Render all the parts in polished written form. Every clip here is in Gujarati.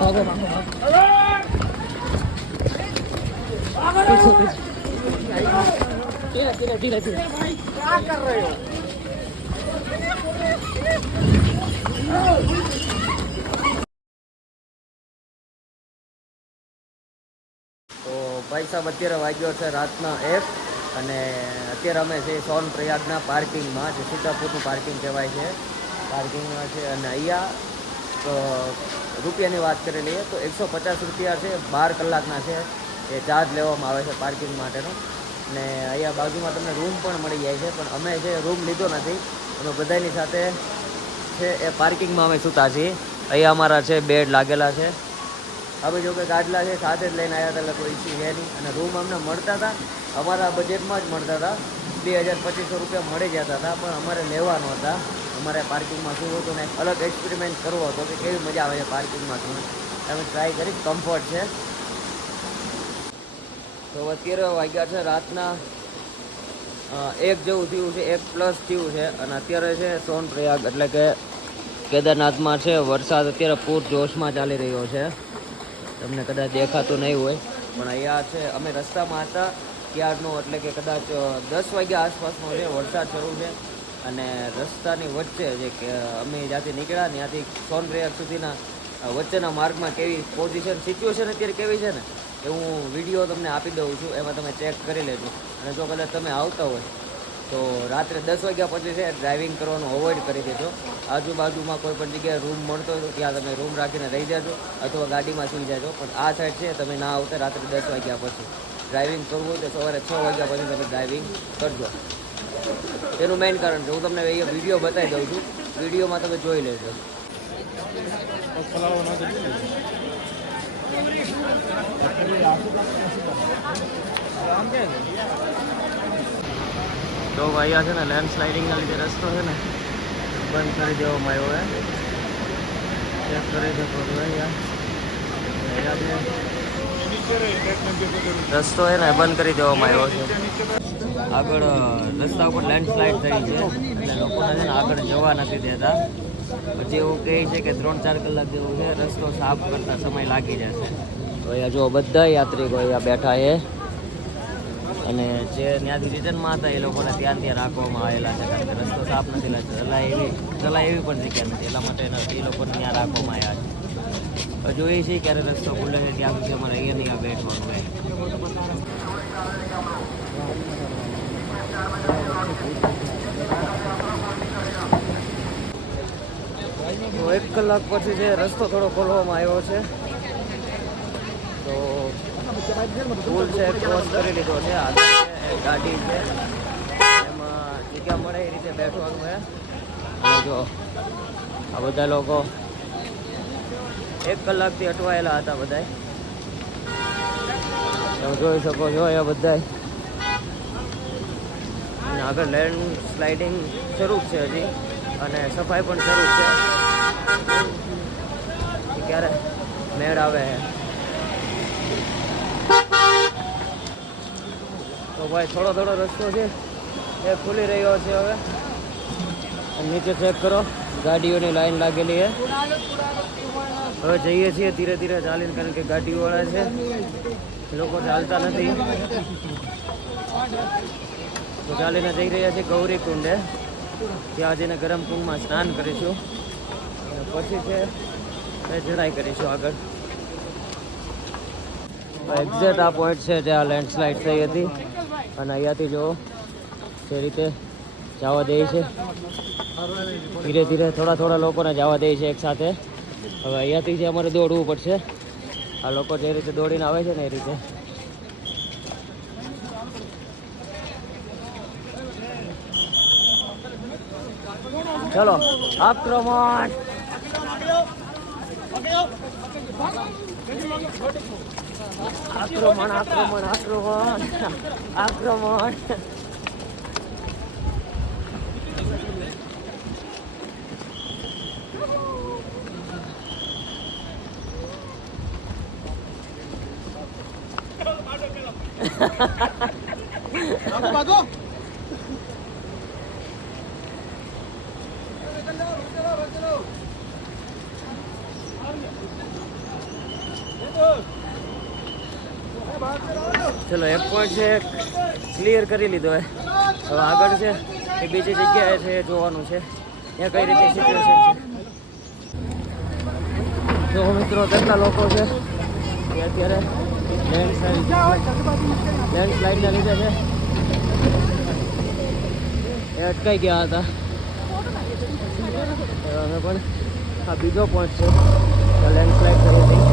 भागो भागो धीरे धीरे धीरे धीरे क्या कर रहे हो તો ભાઈ સાહેબ અત્યારે વાગ્યો છે રાતના 1 અને અત્યારે અમે છે સોન પ્રયાગના પાર્કિંગમાં જે સીતાપુરનું પાર્કિંગ કહેવાય છે પાર્કિંગમાં છે અને અહીંયા રૂપિયાની વાત કરી લઈએ તો 150 રૂપિયા છે 12 કલાકના છે એ ચાર્જ લેવામાં આવે છે પાર્કિંગ માટેનો અને અહીંયા બાજુમાં તમને રૂમ પણ મળી જાય છે પણ અમે જે રૂમ લીધો નથી અમે બધાની સાથે છે એ પાર્કિંગમાં અમે સૂતા છીએ અહીંયા અમારા છે બેડ લાગેલા છે હવે જો કે ગાદલા છે સાથે જ લઈને આવ્યા હતા એટલે કોઈ ઇસ્યુ છે નહીં અને રૂમ અમને મળતા હતા અમારા બજેટમાં જ મળતા હતા 2200-2500 રૂપિયા મળી જતા હતા પણ અમારે લેવાનો હતા અમારે પાર્કિંગમાં શું હતું ને અલગ એક્સપેરિમેન્ટ કરવો હતો કે કેવી મજા આવે છે પાર્કિંગમાં શું અમે ટ્રાય કરી કમ્ફર્ટ છે તો અત્યારે વાગ્યા છે રાતના 1 જેવું થયું છે 1+ થયું છે અને અત્યારે છે સોનપ્રયાગ એટલે કે કેદારનાથમાં છે વરસાદ અત્યારે પૂર જોશમાં ચાલી રહ્યો છે તમને કદાચ દેખાતું નહીં હોય પણ અહીંયા છે અમે રસ્તામાં હતા ત્યારનો એટલે કે કદાચ 10 વાગ્યા આસપાસનો છે વરસાદ શરૂ છે અને રસ્તાની વચ્ચે જે કે અમે જ્યાંથી નીકળ્યા ત્યાંથી સોનપ્રયાગ સુધીના વચ્ચેના માર્ગમાં કેવી પોઝિશન સિચ્યુએશન અત્યારે કેવી છે ને એ હું વિડીયો તમને આપી દઉં છું એમાં તમે ચેક કરી લેજો અને જો કદાચ તમે આવતા હોય તો રાત્રે 10 વાગ્યા પછી છે ડ્રાઇવિંગ કરવાનું અવોઇડ કરી દેજો આજુબાજુમાં કોઈ પણ જગ્યાએ રૂમ મળતો હોય તો ત્યાં તમે રૂમ રાખીને રહી જાજો અથવા ગાડીમાં સૂઈ જાજો પણ આ સાઈડ છે તમે ના આવતા રાત્રે 10 વાગ્યા પછી ડ્રાઇવિંગ કરવું હોય તો સવારે 6 વાગ્યા પછી તમે ડ્રાઇવિંગ કરજો એનું મેઇન કારણ છે હું તમને અહીંયા વિડીયો બતાવી દઉં છું વિડીયોમાં તમે જોઈ લેજો તો અહીંયા છે ને લેન્ડ સ્લાઇડિંગના લીધે રસ્તો છે ને બંધ કરી દેવામાં આવ્યો છે ચેક કરી શકો છો અહીંયા રસ્તો છે ને બંધ કરી દેવામાં આવ્યો છે આગળ રસ્તા ઉપર લેન્ડ સ્લાઇડ થઈ છે એટલે લોકોને છે ને આગળ જવા નથી દેતા પછી એવું કહે છે કે 3-4 કલાક જેવું છે રસ્તો સાફ કરતા સમય લાગી જશે તો અહીંયા જો બધા યાત્રિકો અહીંયા બેઠા છે અને જે ત્યાંથી રિટર્નમાં હતા એ લોકોને ત્યાં રાખવામાં આવેલા છે કારણ કે રસ્તો સાફ નથી લાગતો ચલાય એવી પણ જગ્યા નથી એટલા માટે એ લોકોને ત્યાં રાખવામાં આવ્યા છે જોઈએ છીએ ક્યારે રસ્તો ખુલ્લે છે ત્યાં સુધી અમારે અહીંયા બેઠવાનું હોય 1 કલાક પછી જે રસ્તો થોડો ખોલવામાં આવ્યો છે તો પુલ છે ક્રોસ કરી લીધો છે આગળ ગાડી છે એમાં જગ્યા મળે એ રીતે બેઠવાનું છે અને જો આ બધા લોકો 1 કલાકથી અટવાયેલા હતા બધા તમે જોઈ શકો છો એ બધા અને આગળ લેન્ડ સ્લાઇડિંગ શરૂ છે હજી અને સફાઈ પણ શરૂ છે ક્યારે મેળ આવે તો ભાઈ થોડો રસ્તો છે એ ખુલી રહ્યો છે હવે નીચે ચેક કરો ગાડીઓની લાઈન લાગેલી છે હવે જઈએ છીએ ધીરે ધીરે ચાલીને કારણ કે ગાડીઓવાળા છે એ લોકો ચાલતા નથી તો ચાલીને જઈ રહ્યા છીએ ગૌરી કુંડે ત્યાં જઈને ગરમ કુંડમાં સ્નાન કરીશું પછી છે એ ચઢાઈ કરીશું આગળ એક્ઝેક્ટ આ પોઈન્ટ છે જ્યાં લેન્ડસ્લાઇડ થઈ હતી અને અહીંયાથી જો જે રીતે જવા દે છે ધીરે ધીરે થોડા લોકોને જવા દે છે એક સાથે હવે અહીંયાથી જે અમારે દોડવું પડશે આ લોકો જે રીતે દોડીને આવે છે ને એ રીતે ચલો આક્રમણ આક્રમણ આક્રમણ આક્રમણ આક્રમણ ભાગો ચલો એક પોઈન્ટ છે ક્લિયર કરી લીધો હે. હવે આગળ છે એ બીજી જગ્યાએ છે એ જોવાનું છે ત્યાં કઈ રીતે સિચ્યુએશન છે. જો મિત્રો કેટલા લોકો છે એ અત્યારે લેન્ડસ્લાઇડના લીધે છે એ અટકાઈ ગયા હતા. હવે પણ આ બીજો પોઈન્ટ છે લેન્ડસ્લાઇડ કરી હતી.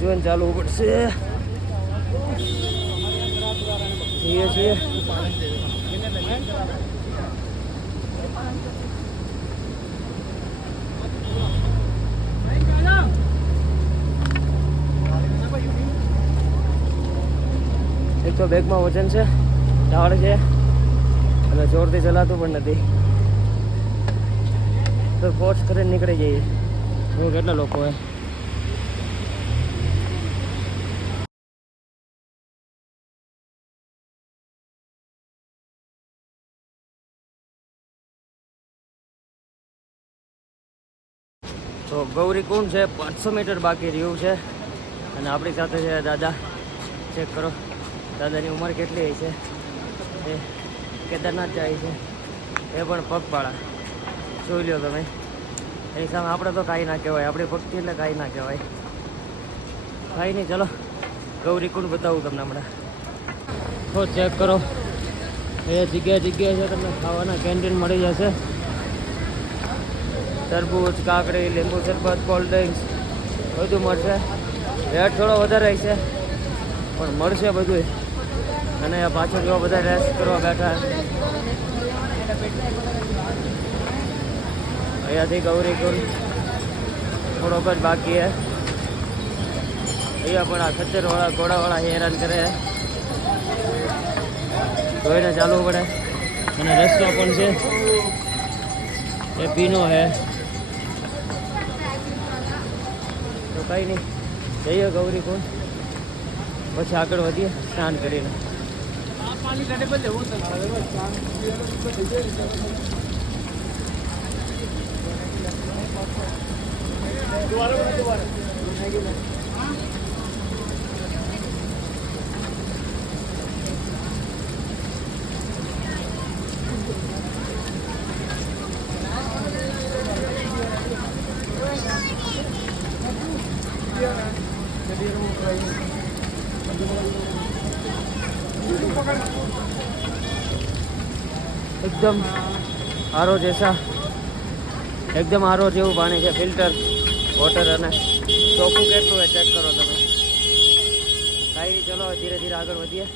જોઈને ચાલવું પડશે. જઈએ છીએ એક તો બેગમાં વજન છે, ઢાળ છે અને જોરથી ચલાતું પણ નથી તો ફોર્સ કરીને નીકળી જઈએ. હું કેટલા લોકો હોય તો ગૌરીકુંડ છે 500 મીટર બાકી રહ્યું છે અને આપણી સાથે છે દાદા. ચેક કરો દાદાની ઉંમર કેટલી છે. એ કેદારનાથ જાય છે એ પણ પગપાળા. જોઈ લો તમે એની સામે આપણે તો કાંઈ ના કહેવાય, આપણી ભક્તિ એટલે કાંઈ ના કહેવાય. કાંઈ નહીં, ચલો ગૌરીકુંડ બતાવું તમને હમણાં. તો ચેક કરો એ જગ્યાએ છે તમને ખાવાના કેન્ટીન મળી જશે. તરબૂચ, કાકડી, લીંબુ શરબત, કોલ્ડ ડ્રિંક્સ બધું મળશે. રેટ થોડો વધારે છે પણ મળશે બધું. અને પાછળ જો બધા રેસ્ટ કરવા બેઠા. અહીંયાથી ગૌરીકુંડ થોડોક જ બાકી છે. અહીંયા પણ આ ખચ્ચરવાળા ઘોડાવાળા હેરાન કરે, જોઈને ચાલવું પડે. અને રસ્તો પણ છે એ પીનો હે. તો કંઈ નહીં, જઈએ ગૌરીકુંડ પછી આગળ વધીએ સ્નાન કરીને. एकदम आरो जैसा एकदम आरो જેવું પાણી છે. ફિલ્ટર વોટર અને ચોખ્ખું કેટલું હોય ચેક કરો તમે. કાંઈ નહીં, ચલો ધીરે ધીરે આગળ વધીએ.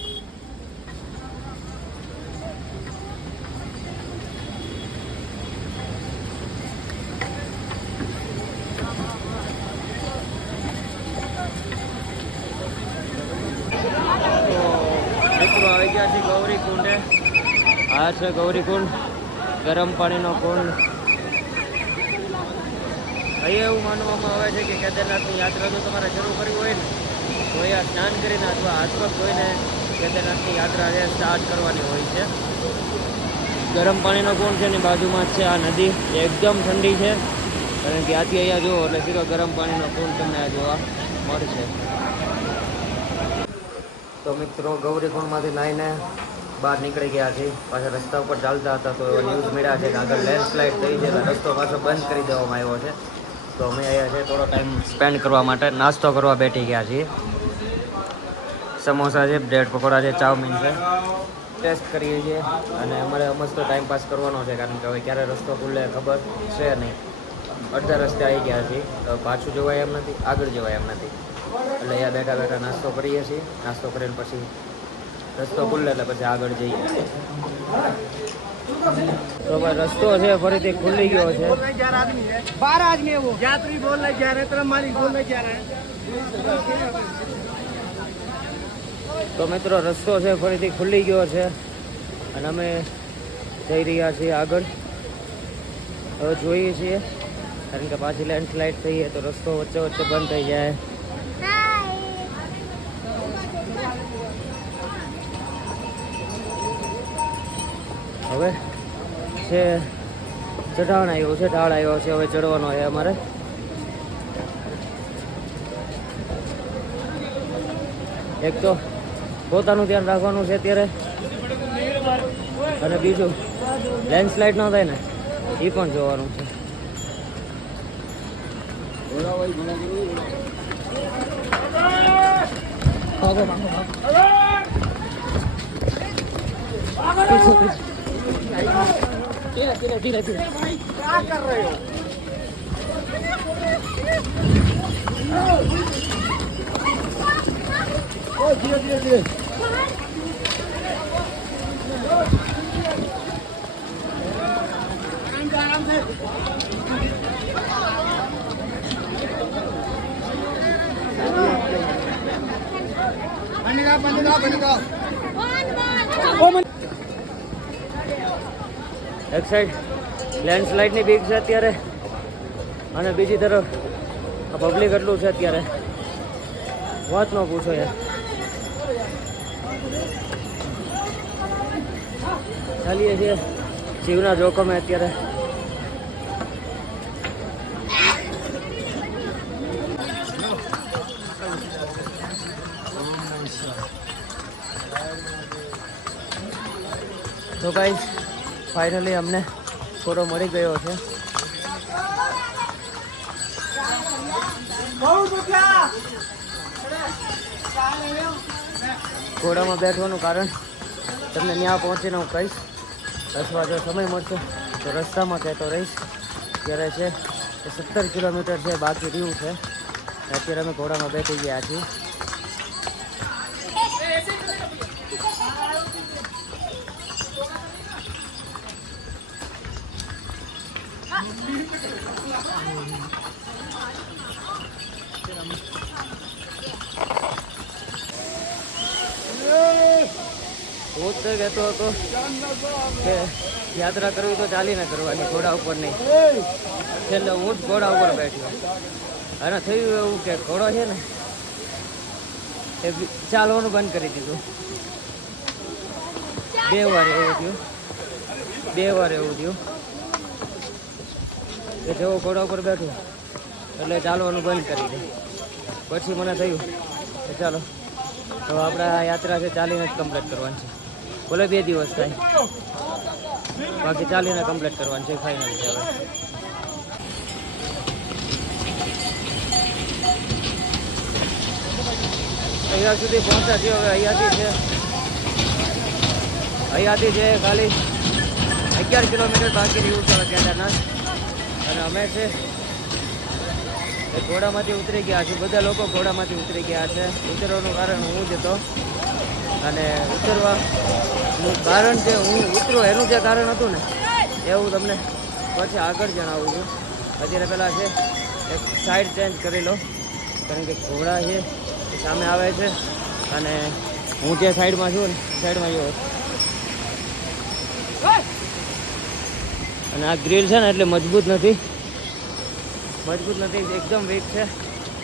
મિત્રો આવી ગયા છે ગૌરીકુંડે. આ છે ગૌરીકુંડ, ગરમ પાણીનો કુંડ. અહીંયા એવું માનવામાં આવે છે કે કેદારનાથની યાત્રા જો તમારે શરૂ કરવી હોય ને તો અહીંયા સ્નાન કરીને અથવા આસપાસ જોઈને કેદારનાથની યાત્રા છે સ્ટાર્ટ કરવાની હોય છે. ગરમ પાણીનો કુંડ છે એની બાજુમાં જ છે આ નદી. એકદમ ઠંડી છે કારણ કે આથી અહીંયા જુઓ એટલે સીધો ગરમ પાણીનો કુંડ તમને જોવા મળશે. તો મિત્રો ગૌરીકુંડમાંથી નાહીને બહાર નીકળી ગયા છે. પાછા રસ્તા ઉપર ચાલતા હતા તો ન્યૂઝ મળ્યા છે કે આગળ લેન્ડસ્લાઇડ થઈ છે એટલે રસ્તો પાછો બંધ કરી દેવામાં આવ્યો છે. તો અમે અહીંયા છે થોડો ટાઈમ સ્પેન્ડ કરવા માટે નાસ્તો કરવા બેઠી ગયા છીએ. સમોસા છે, બ્રેડ પકોડા છે, ચાઉમીન છે, ટેસ્ટ કરીએ છીએ. અને અમારે મસ્ત ટાઈમ પાસ કરવાનો છે કારણ કે હવે ક્યારે રસ્તો ખુલ્લે ખબર છે નહીં. અડધા રસ્તે આવી ગયા છીએ તો પાછું જવાય એમ નથી, આગળ જવાય એમ નથી. એટલે અહીંયા બેઠા બેઠા નાસ્તો કરીએ છીએ. નાસ્તો કરીને પછી રસ્તો ખુલ્લે એટલે પછી આગળ જઈએ. તો ભાઈ રસ્તો છે ફરીથી ખુલી ગયો છે. 12 आदमी है वो यात्री बोलने जा रहे हैं, मालिक बोलने जा रहे हैं. તો મિત્રો રસ્તો છે ફરીથી ખુલી ગયો છે અને અમે જઈ રહ્યા છીએ આગળ. હવે જોઈએ છીએ કારણ કે પાછી લેન્ડસ્લાઇડ થઈએ તો રસ્તો વચ્ચે વચ્ચે બંધ થઈ જાય. હવે છે ચઢાણ આવ્યું છે, ઢાળ આવ્યો છે, હવે ચડવાનો છે અમારે. એક તો પોતાનું ધ્યાન રાખવાનું છે અત્યારે, અને બીજું લેન્ડસ્લાઇડ ન થાય ને એ પણ જોવાનું છે. ધીરે ધીરે क्या कर रहे हो? ओ धीरे धीरे धीरे आराम से बनेगा એક સાઈડ લેન્ડસ્લાઇડની બીક છે અત્યારે, અને બીજી તરફ પબ્લિક એટલું છે અત્યારે વાત ન પૂછો યાર. ચાલીએ છીએ જીવના જોખમે અત્યારે. તો ગાઈસ ફાઇનલી અમને ઘોડો મળી ગયો છે. ઘોડામાં બેઠવાનું કારણ તમને ત્યાં પહોંચીને હું કહીશ, અથવા જો સમય મળશે તો રસ્તામાં કહેતો રહીશ. ત્યારે છે એ 17 કિલોમીટર છે બાકી રહ્યું છે. અત્યારે અમે ઘોડામાં બેઠી ગયા છીએ. હું જ કહેતો હતો કે યાત્રા કરવી તો ચાલીને કરવાની, ઘોડા ઉપર નહીં. છેલ્લે હું જ ઘોડા ઉપર બેઠ્યો, અને થયું એવું કે ઘોડો છે ને એ ચાલવાનું બંધ કરી દીધું. બે વાર એવું થયું કે જેવો ઘોડા ઉપર બેઠું એટલે ચાલવાનું બંધ કરી દે. પછી મને થયું કે ચાલો તો આપણે આ યાત્રા છે ચાલીને જ કમ્પ્લીટ કરવાની છે. ભલે 2 દિવસ થાય, બાકી ચાલીને કમ્પ્લીટ કરવાની છે, ફાઇનલ છે. હવે અહીંયા સુધી પહોંચ્યા છીએ. હવે અહીંયાથી છે ખાલી 11 કિલોમીટર બાકી રહ્યું છે કેદારનાથ. અને અમે છે એ ઘોડામાંથી ઉતરી ગયા છે. બધા લોકો ઘોડામાંથી ઉતરી ગયા છે. ઉતરવાનું કારણ હું જ હતો, અને ઉતરવાનું કારણ જે હું ઉતરું એનું જે કારણ હતું ને એવું તમને પછી આગળ જણાવું છું. અત્યારે પહેલાં છે એક સાઈડ ચેન્જ કરી લો, કારણ કે ઘોડા છે એ સામે આવે છે, અને હું જે સાઈડમાં છું ને સાઈડમાં જુઓ. અને આ ગ્રીલ છે ને એટલે મજબૂત નથી, એકદમ વીક છે.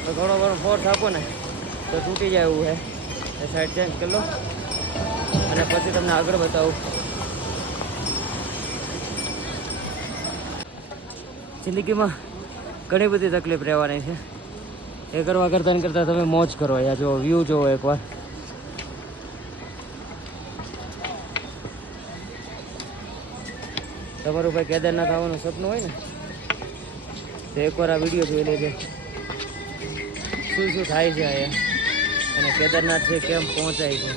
તો ઘણો ફોર્સ આપો ને તો તૂટી જાય એવું છે. એ સાઈડ ચેન્જ કરી લો, અને પછી તમને આગળ બતાવું. જિંદગીમાં ઘણી બધી તકલીફ રહેવાની છે. એ કરવા કરતાં તમે મોજ કરો. યા જો વ્યૂ જોવો એકવાર. તમારું ભાઈ કેદારનાથ આવવાનું સપનું હોય ને તો એકવાર આ વિડીયો જોઈ લેજો. શું થાય છે અહીંયા, અને કેદારનાથ છે કેમ પહોંચાય છે.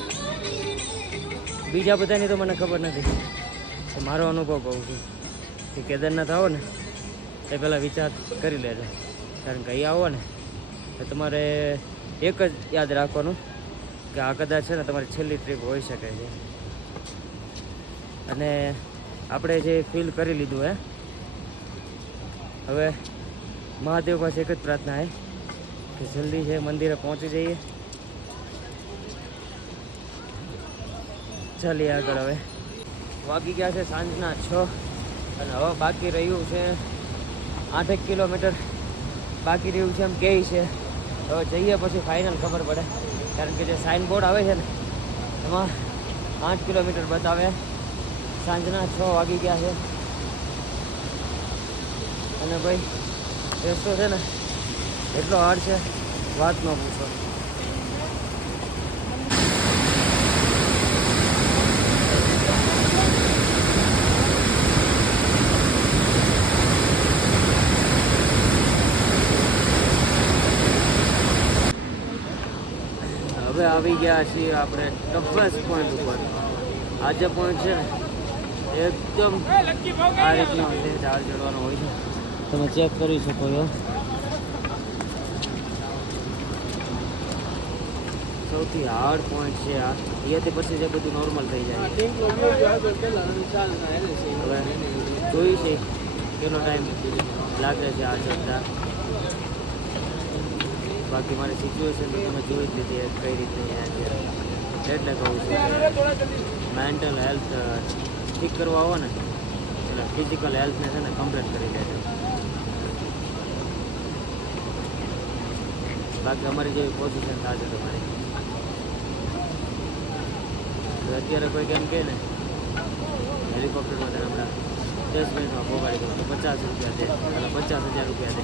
બીજા બધાની તો મને ખબર નથી, તો મારો અનુભવ કહું છું કે કેદારનાથ આવો ને એ પહેલાં વિચાર કરી લેજો. કારણ કે અહીંયા આવો ને તો તમારે એક જ યાદ રાખવાનું કે આ કદાચ છે ને તમારી છેલ્લી ટ્રીપ હોઈ શકે છે. અને આપણે જે ફીલ કરી લીધું હવે મહાદેવ પાસે એક જ પ્રાર્થના છે કે જલ્દી છે મંદિરે પહોંચી જઈએ. ચાલીએ આગળ. હવે વાગી ગયા છે સાંજના 6, અને હવે બાકી રહ્યું છે 8 કિલોમીટર બાકી રહ્યું છે એમ કહે છે. હવે જઈએ પછી ફાઇનલ ખબર પડે, કારણ કે જે સાઇન બોર્ડ આવે છે ને એમાં 8 કિલોમીટર બતાવે. સાંજના 6 વાગી ગયા છે, અને ભાઈ રસ્તો છે ને એટલો હાર્ડ છે વાત ન પૂછો. આવી ગયા છીએ આપણે ટફેસ્ટ પોઈન્ટ ઉપર. આજે પોઈન્ટ છે ને એકદમ આ રીતનો ઢાળ ચડવાનો હોય છે, તમે ચેક કરી શકો છો. સૌથી હાર્ડ પોઈન્ટ છે આ. અહીંયાથી પછી જે બધું નોર્મલ થઈ જાય. હવે જોઈ છે કેટલો ટાઈમ લાગે છે આ ચડતા. બાકી મારી સિચ્યુએશન તો તમે જોઈ જ લીધી કઈ રીતે અત્યારે. એટલે કહું છું મેન્ટલ હેલ્થ ઠીક કરવા આવો ને એટલે ફિઝિકલ હેલ્થને છે ને કમ્પ્લીટ કરી દે છે. બાકી અમારી જેવી પોઝિશન થશે તમારી. અત્યારે કોઈ કેમ કહે ને હેલિકોપ્ટરમાં તને હમણાં 10 મિનિટમાં પહોંચાડી દઉં તો 50 રૂપિયા દે, એટલે 50,000 રૂપિયા દે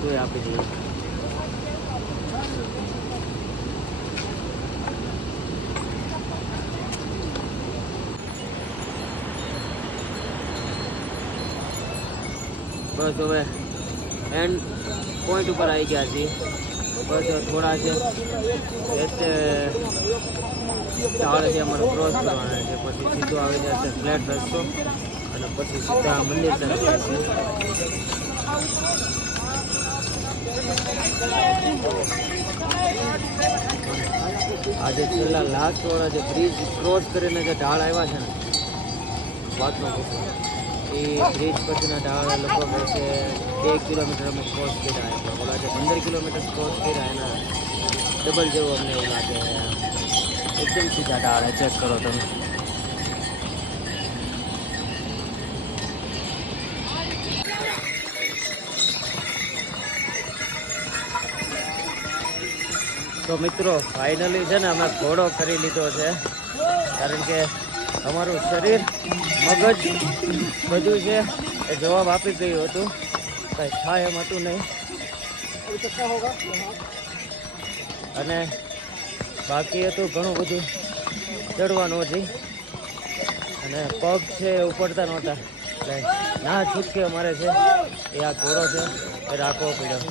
તો એ આપી દઈએ. બસ હવે એન્ડ પોઈન્ટ ઉપર આવી ગયા છીએ. બસ થોડા છે એટલે ઢાળ છે અમારે ક્રોસ કરવાના છે, પછી સીધો આવી જશે ફ્લેટ રસ્તો અને પછી સીધા મંદિર તરફ જશે. આજે છેલ્લા લાસ્ટ વાળા જે બ્રિજ ક્રોસ કરીને જે ઢાળ આવ્યા છે ને વાતનો પૂછો, એ બ્રિજ પછીના ઢાળ લોકો કહે છે 2 કિલોમીટર અમે ક્રોસ કર્યા. ઓલા જે 15 કિલોમીટર ક્રોસ કર્યા એના ડબલ જેવું અમને એવું લાગે. એકદમ સીધા ઢાળ ચેક કરો તમે. તો મિત્રો ફાઇનલી છે ને અમે ઘોડો કરી લીધો છે, કારણ કે અમારું શરીર મગજ બધું છે એ જવાબ આપી ગયું હતું. કંઈ થાય એમ હતું નહીં. અને બાકી હતું ઘણું બધું ચડવાનું હતી અને પગ છે એ ઉપડતા નહોતા. એટલે ના છૂટકે અમારે છે એ આ ઘોડો છે એ રાખવો પડ્યો.